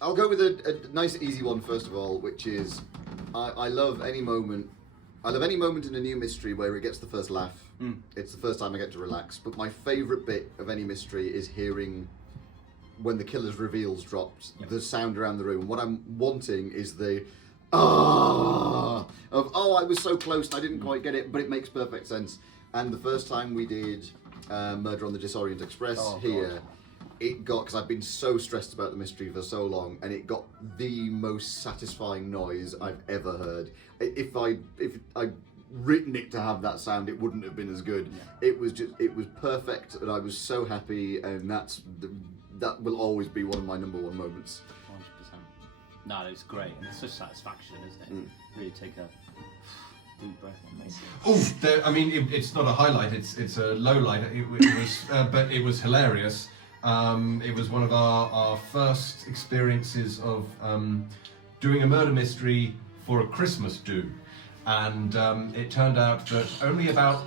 I'll go with a nice easy one first of all, which is I love any moment. I love any moment in a new mystery where it gets the first laugh. It's the first time I get to relax. But my favourite bit of any mystery is hearing when the killer's reveals dropped, the sound around the room. What I'm wanting is the I was so close and I didn't quite get it, but it makes perfect sense. And the first time we did Murder on the Disorient Express it got, because I've been so stressed about the mystery for so long, and it got the most satisfying noise I've ever heard. If I'd written it to have that sound, it wouldn't have been as good. It was perfect, and I was so happy, and that will always be one of my number one moments. 100%. No, it's great, and it's such satisfaction, isn't it? Really take a deep breath and make it. I mean, it's not a highlight; it's a low light. It was, but it was hilarious. It was one of our first experiences of doing a murder mystery for a Christmas do, and it turned out that only about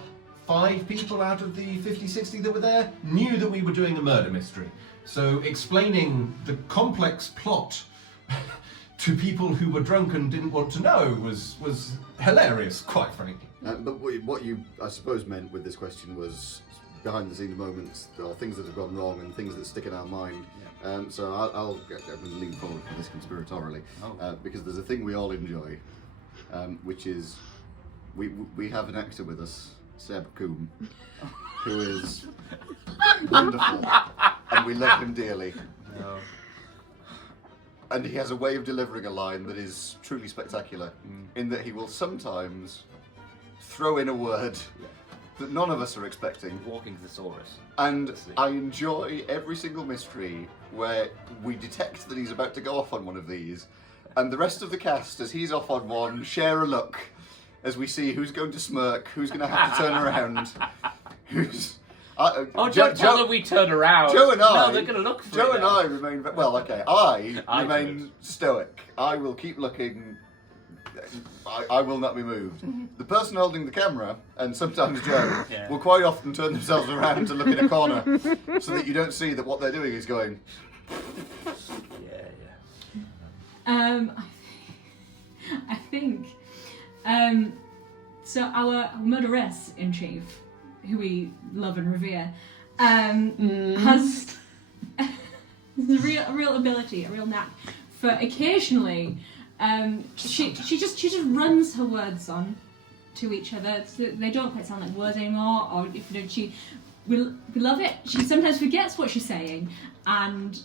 5 people out of the 50, 60 that were there knew that we were doing a murder mystery. So explaining the complex plot to people who were drunk and didn't want to know was hilarious, quite frankly. But what you, I suppose, meant with this question was behind the scenes moments, or things that have gone wrong and things that stick in our mind. So I'm going to lean forward for this conspiratorially, because there's a thing we all enjoy, which is we have an actor with us, Seb Coombe, who is wonderful, and we love him dearly. And he has a way of delivering a line that is truly spectacular, in that he will sometimes throw in a word that none of us are expecting. Walking thesaurus. And I enjoy every single mystery where we detect that he's about to go off on one of these, and the rest of the cast, as he's off on one, share a look as we see who's going to smirk, who's going to have to turn around, who's... Don't tell them we turn around. Joe and I... No, they're going to look for Joe it and I remain... Well, okay, I remain stoic. I will keep looking... I will not be moved. The person holding the camera, and sometimes Joe, will quite often turn themselves around to look in a corner so that you don't see that what they're doing is going... I think... so our murderess-in-chief, who we love and revere, has a real ability, a real knack for occasionally... she just runs her words on to each other. So they don't quite sound like words anymore, or if we love it. She sometimes forgets what she's saying and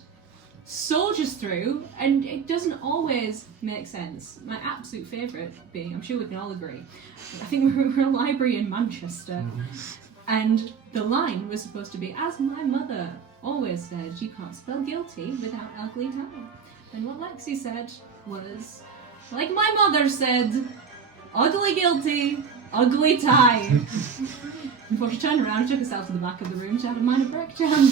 soldiers through, and it doesn't always make sense. My absolute favourite being, I'm sure we can all agree, I think we're in a library in Manchester, and the line was supposed to be, as my mother always said, you can't spell guilty without ugly tie. And what Lexi said was, like my mother said, ugly guilty, ugly tie. Before she turned around, she took herself to the back of the room to have a minor breakdown.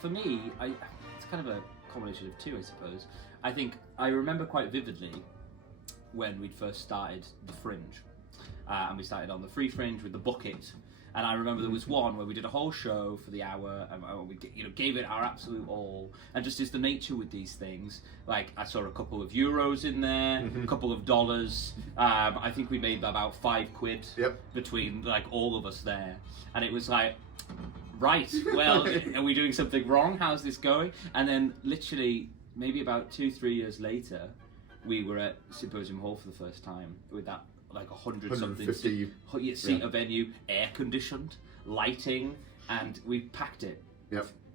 For me, it's kind of a combination of two, I suppose. I think I remember quite vividly when we'd first started the Fringe, and we started on the Free Fringe with the bucket. And I remember there was one where we did a whole show for the hour, and we gave it our absolute all. And just as the nature with these things, like I saw a couple of euros in there, a couple of dollars. I think we made about £5 between like all of us there, and it was like, right, well, are we doing something wrong? How's this going? And then literally maybe about 2-3 years later, we were at Symposium Hall for the first time with that. Like 100-something seat venue, air conditioned, lighting, and we packed it.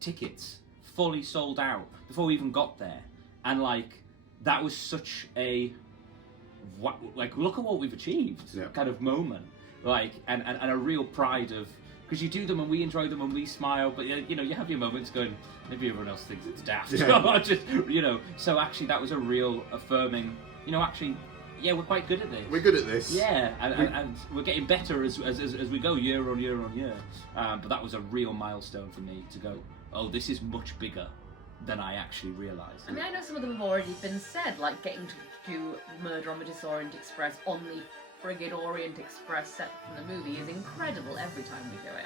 Tickets fully sold out before we even got there, and like that was such a look at what we've achieved kind of moment, like and a real pride of, because you do them and we enjoy them and we smile, but you have your moments going, maybe everyone else thinks it's daft, so actually that was a real affirming, actually. Yeah, we're quite good at this. We're good at this. Yeah, and we're getting better as we go year on year on year. But that was a real milestone for me to go, oh, this is much bigger than I actually realised. I mean, I know some of them have already been said, like getting to do Murder on the Disorient Express on the friggin' Orient Express set from the movie is incredible every time we do it.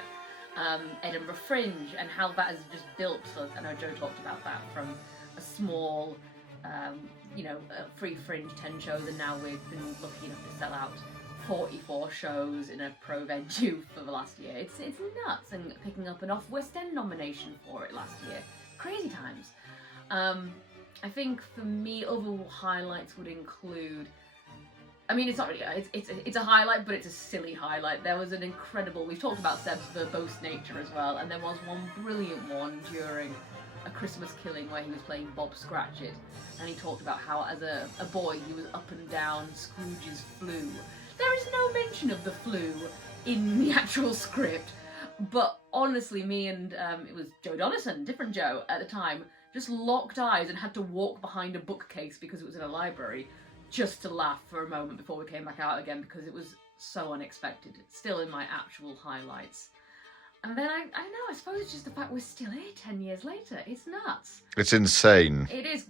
Edinburgh Fringe, and how that has just built. So I know Joe talked about that from a small, free fringe 10 shows, and now we've been lucky enough to sell out 44 shows in a Pro Venue for the last year. It's nuts, and picking up an off-West End nomination for it last year. Crazy times. I think for me, other highlights would include. I mean, it's not really. It's a highlight, but it's a silly highlight. There was an incredible. We've talked about Seb's verbose nature as well, and there was one brilliant one during a Christmas Killing where he was playing Bob Scratchit, and he talked about how as a boy he was up and down Scrooge's flu. There is no mention of the flu in the actual script, but honestly, me and it was Joe Donison, different Joe at the time, just locked eyes and had to walk behind a bookcase because it was in a library, just to laugh for a moment before we came back out again, because it was so unexpected. It's still in my actual highlights. And then I suppose it's just the fact we're still here 10 years later. It's nuts. It's insane. It is.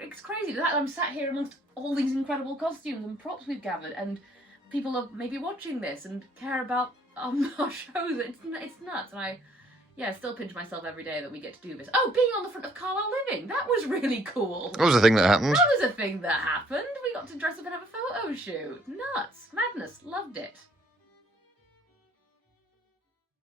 It's crazy that I'm sat here amongst all these incredible costumes and props we've gathered, and people are maybe watching this and care about our shows. It's nuts, and I still pinch myself every day that we get to do this. Oh, being on the front of Carlisle Living, that was really cool. That was a thing that happened. That was a thing that happened. We got to dress up and have a photo shoot. Nuts. Madness. Loved it.